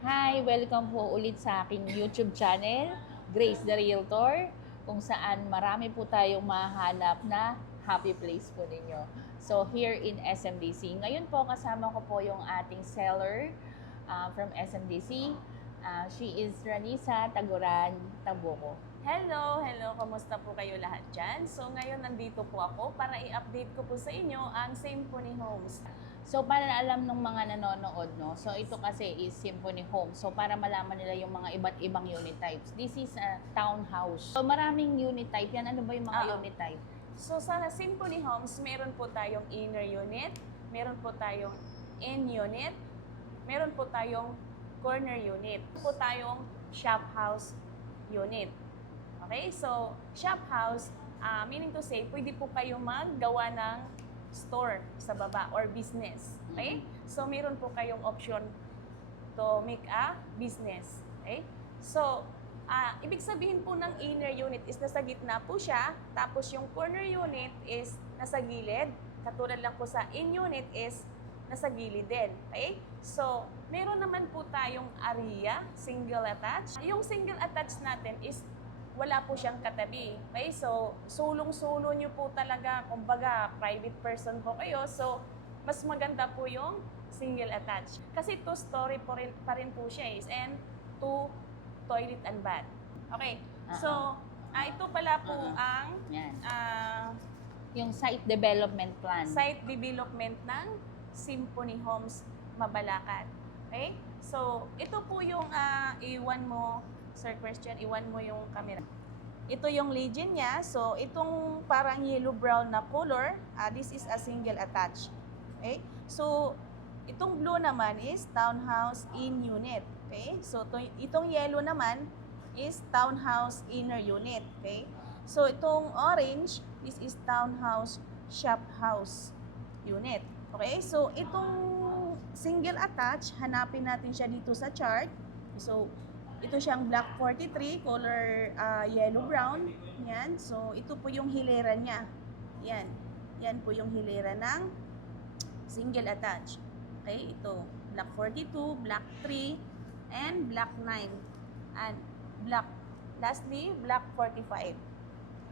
Hi! Welcome po ulit sa aking YouTube channel, Grace the Realtor, kung saan marami po tayong mahanap na happy place po ninyo. So, here in SMDC. Ngayon po, kasama ko po yung ating seller from SMDC. She is Ranisa Taguran Tabuco. Hello! Kamusta po kayo lahat dyan? So ngayon nandito po ako para i-update ko po sa inyo ang Symphony Homes. So, para alam ng mga nanonood, no? So, ito kasi is Symphony Home. So, para malaman nila yung mga iba't ibang unit types. This is a townhouse. So, maraming unit type yan. Ano ba yung mga unit type? So sa Symphony Homes, meron po tayong inner unit, meron po tayong in unit, meron po tayong corner unit, meron po tayong shop house unit. Okay, so shop house, meaning to say, pwede po kayo maggawa ng store sa baba or business. Okay? So meron po kayong option to make a business. Okay? So, ibig sabihin po ng inner unit is nasa gitna po siya, tapos yung corner unit is nasa gilid. Katulad lang po sa in unit is nasa gilid din. Okay? So, meron naman po tayong area, single attached. Yung single attached natin is wala po siyang katabi. Okay? So, sulong-sulo nyo po talaga, kumbaga, private person po kayo. So, mas maganda po yung single attached. Kasi two-story pa rin po siya and two toilet and bath. Okay? So, ito pala po ang Yan. Yung site development plan. site development ng Symphony Homes Mabalacat. Okay? So, ito po yung iwan mo, Sir Christian, iwan mo yung camera. Ito yung legend niya. So, itong parang yellow-brown na color, this is a single attached. Okay? So, itong blue naman is townhouse in unit. Okay? So, itong yellow naman is townhouse inner unit. Okay? So, itong orange, this is townhouse shop house unit. Okay? So, itong single attached, hanapin natin siya dito sa chart. So, ito siyang black 43, color yellow-brown. Yan. So, ito po yung hilera niya. Yan. Yan po yung hilera ng single attached. Okay? Ito. Black 42, black 3, and black 9. And black, lastly, black 45.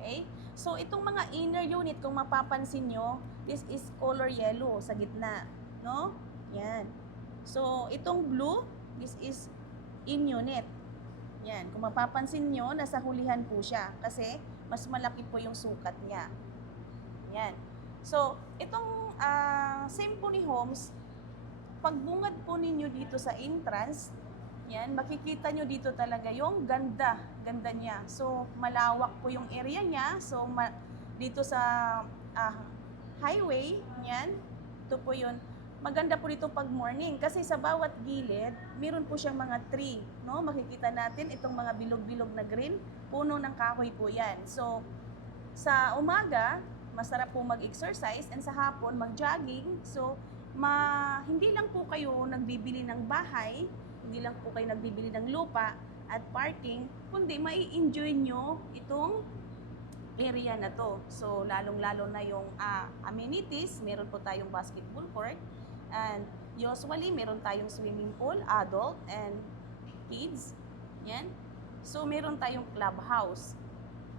Okay? So, itong mga inner unit, kung mapapansin nyo, this is color yellow sa gitna. No? Yan. So, itong blue, this is in unit. Yan. Kung mapapansin nyo, nasa hulihan po siya kasi mas malaki po yung sukat niya. Yan. So, itong Symphony Homes, pagbungad po ninyo dito sa entrance, yan, makikita nyo dito talaga yung ganda niya. So, malawak po yung area niya. So, dito sa highway, yan, ito po yun. Maganda po dito pag morning kasi sa bawat gilid, meron po siyang mga tree, no? Makikita natin itong mga bilog-bilog na green, puno ng kahoy po 'yan. So sa umaga, masarap po mag-exercise and sa hapon mag-jogging. So hindi lang po kayo nagbibili ng bahay, hindi lang po kayo nagbibili ng lupa at parking, kundi mai-enjoy nyo itong area na to. So lalong-lalo na yung amenities, meron po tayong basketball court. And usually, meron tayong swimming pool, adult and kids. Yan. So, meron tayong clubhouse.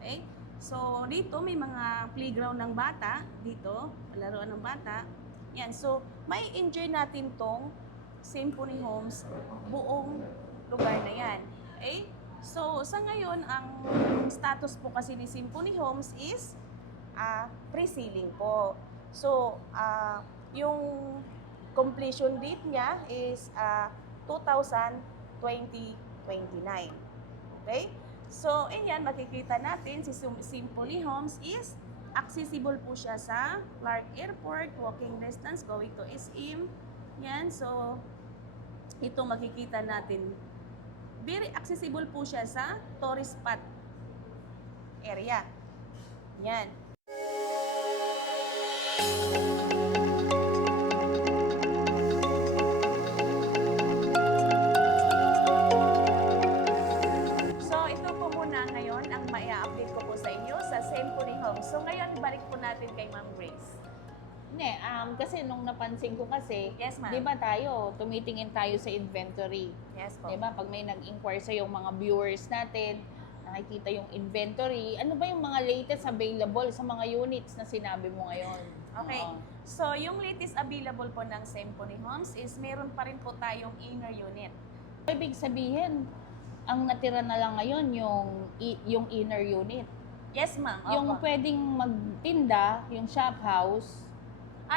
Okay? So, dito may mga playground ng bata. Dito, laruan ng bata. Yan. So, may enjoy natin tong Symphony Homes buong lugar na yan. Okay? So, sa ngayon, ang status po kasi ni Symphony Homes is pre-sealing po. So, yung completion date niya is 2029. Okay? So, yan, makikita natin si Symphony Homes is accessible po siya sa Clark Airport, walking distance, going to SM. Yan, so, ito makikita natin. Very accessible po siya sa tourist spot area. Yan. update ko po sa inyo sa Symphony Homes. So ngayon, balik po natin kay Ma'am Grace. Hindi, kasi kasi nung napansin ko kasi, Yes, ma'am. di ba tayo, tumitingin tayo sa inventory. Yes po. Di ba? Pag may nag-inquire sa yung mga viewers natin, nakikita yung inventory, ano ba yung mga latest available sa mga units na sinabi mo ngayon? Okay. Oo. So, yung latest available po ng Symphony Homes is meron pa rin po tayong inner unit. Ibig sabihin, ang natira na lang ngayon yung inner unit. Yes, ma'am. Yung Opo. pwedeng magtinda, yung shop house,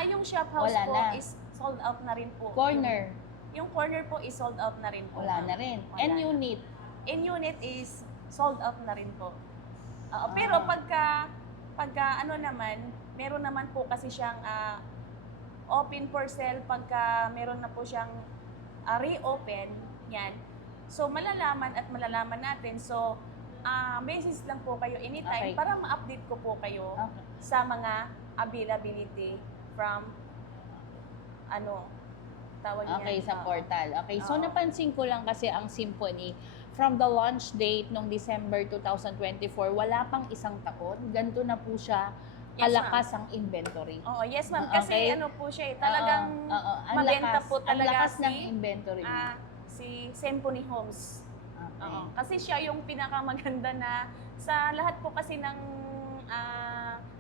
Yung shop house Wala po na. is sold out na rin po. corner, Yung corner po is sold out na rin po. wala ma'am. na rin. Wala And na. unit, In unit is sold out na rin po. Ah. Pero pagka ano naman, meron naman po kasi siyang open for sale pagka meron na po siyang reopen, yan. So malalaman natin. So message lang po kayo anytime Okay. para ma-update ko po kayo okay. sa mga availability from tawag niyan. Okay, sa Oo. portal. Okay, so Oo. napansin ko lang kasi ang Symphony, from the launch date nung December 2024, wala pang isang taon. Ganito na po siya Yes, kalakas ang inventory. Oo, yes ma'am. Kasi Okay. ano po siya talagang Oo, ang mabenta lakas, po ang talaga lakas ng si inventory niya. si Symphony Homes. Okay. Oo. Kasi siya yung pinakamaganda na sa lahat po kasi ng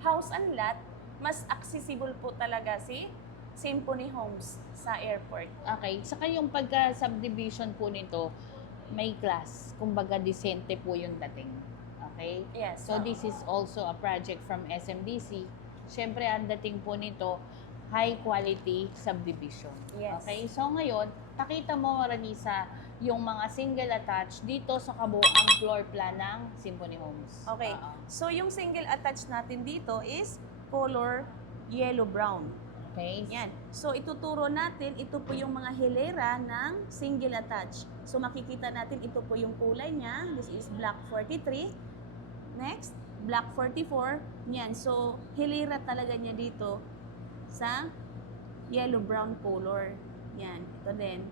house and lot, mas accessible po talaga si Symphony Homes sa airport. Okay, saka yung pagka-subdivision po nito, may class. Kumbaga, decente po yung dating. Okay? Yes. So, this is also a project from SMDC. Siyempre, ang dating po nito, high quality subdivision. Yes. Okay? So, ngayon, pakita mo, Ranisa, yung mga single attached dito sa kabuang floor plan ng Symphony Homes. Okay. Oo. So yung single attached natin dito is color yellow-brown. Okay? Yan. So ituturo natin, ito po yung mga hilera ng single attached. So makikita natin, ito po yung kulay niya. This is black 43. Next, black 44. Yan. So hilera talaga niya dito sa yellow-brown color. Yan. Ito din.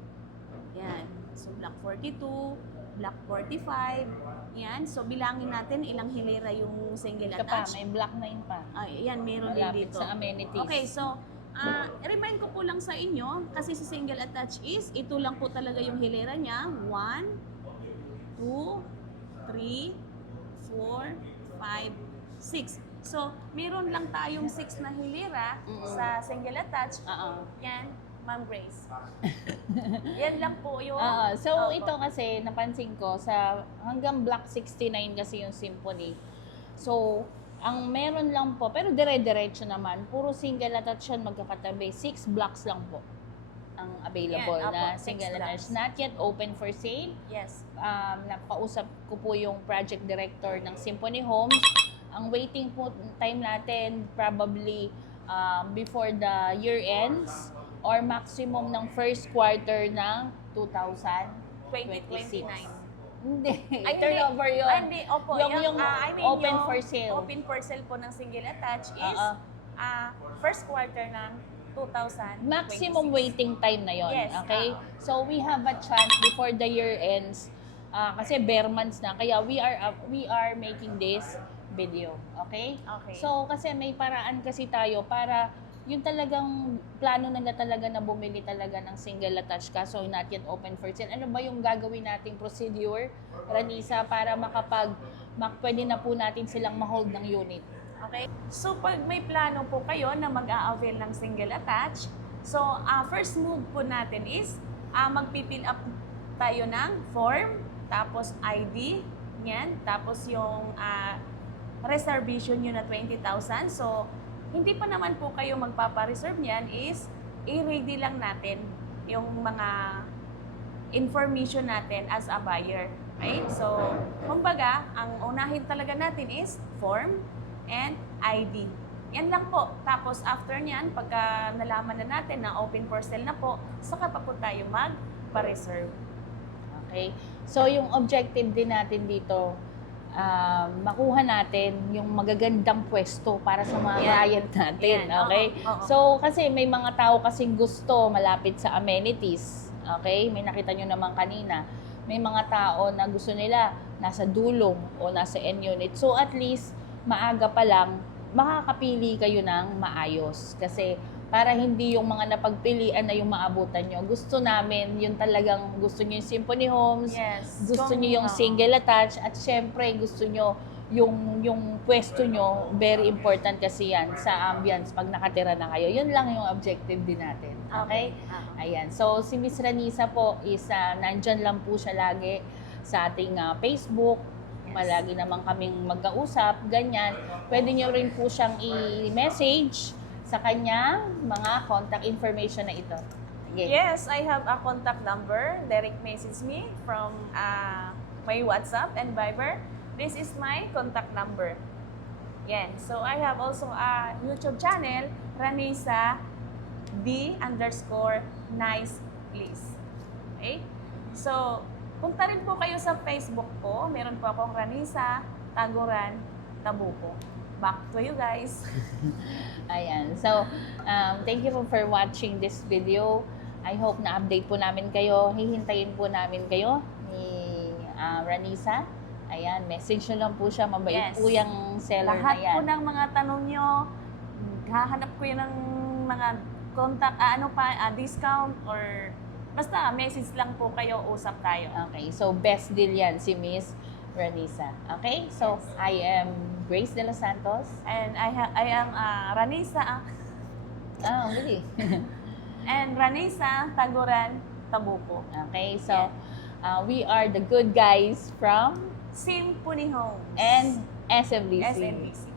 Yan. So black 42, black 45. Yan. So bilangin natin ilang hilera yung single Ito pa, attached. may black 9 pa. Ay, yan, meron din Malapit dito. sa amenities. Okay, so, remind ko po lang sa inyo, kasi sa single attach is, ito lang po talaga yung hilera niya. 1, 2, 3, 4, 5, 6. So, meron lang tayong 6 na hilera sa single attach. Oo. Yan, Ma'am Grace. Yan lang po yung... So, Opo. ito kasi, napansin ko, sa hanggang Block 69 kasi yung Symphony. So, ang meron lang po, pero dire-diretso naman, puro single attached yan magkakatabi. 6 blocks lang po ang available Yan, opo, na 6 single attached. blocks. Not yet open for sale. Yes. Napausap ko po yung project director ng Symphony Homes. Ang waiting po time natin probably before the year ends or maximum ng first quarter ng 2026. 2029. Hindi, Ay, turnover yun. Hindi, opo. Yung I mean, open yung for sale. Open for sale po ng single attach is Oo. first quarter ng 2026. Maximum waiting time na yon. Yes, Okay? So we have a chance before the year ends kasi bare months na kaya we are making this video. Okay? Okay. So kasi may paraan kasi tayo para yung talagang plano na talaga na bumili talaga ng single attached kaso not yet open for sale. Ano ba yung gagawin nating procedure, Ranisa, para pwede na po natin silang ma-hold ng unit? Okay? So, pag may plano po kayo na mag-a-avail ng single attach, so, first move po natin is, mag-fill up tayo ng form, tapos ID, yan, tapos yung reservation nyo na 20,000. So, hindi pa naman po kayo magpapa-reserve niyan is, i-ready lang natin yung mga information natin as a buyer. Right? So, kumbaga, ang unahin talaga natin is form and ID. Yan lang po. Tapos after niyan, pagka nalaman na natin na open for sale na po, saka pa po tayo magpa-reserve. Okay? So, yung objective din natin dito, makuha natin yung magagandang pwesto para sa mga Yan. client natin. Yan. Okay? Oo. So, kasi may mga tao kasing gusto malapit sa amenities. Okay? May nakita nyo naman kanina. May mga tao na gusto nila nasa dulong o nasa end unit. So, at least, maaga pa lang, makakapili kayo ng maayos. Kasi, para hindi yung mga napagpilian na yung maabutan nyo. Gusto namin, yung talagang gusto nyo yung Symphony Homes, Yes. gusto nyo yung single attached, at syempre gusto nyo yung pwesto nyo, very important kasi yan sa ambience pag nakatira na kayo. Yun lang yung objective din natin. Okay? Ayan. So, si Miss Ranisa po is nandyan lang po siya lagi sa ating Facebook. Malagi naman kaming magkausap, ganyan. Pwede nyo rin po siyang i-message sa kanyang mga contact information na ito. Sige. Yes, I have a contact number. Direct message me from my WhatsApp and Viber. This is my contact number. Yan. So, I have also a YouTube channel, Ranisa _nice please. Okay? So, punta rin po kayo sa Facebook ko. Meron po akong Ranisa Taguran Tabuco. Back to you guys. Ayan. So, thank you po for watching this video. I hope na-update po namin kayo. Hihintayin po namin kayo ni Ranisa. Ayan, message nyo lang po siya. Mabait Yes. po yung seller Lahat na yan. po ng mga tanong nyo, hahanap ko yun ng mga contact, discount or basta message lang po kayo, usap tayo. Okay, so best deal yan si Miss Ranisa. Okay, so Yes. I am Grace De Los Santos. And I am Ranisa Really? and Ranisa Taguran Tabuco. Okay, so we are the good guys from Symphony Homes and SMDC. SMBC.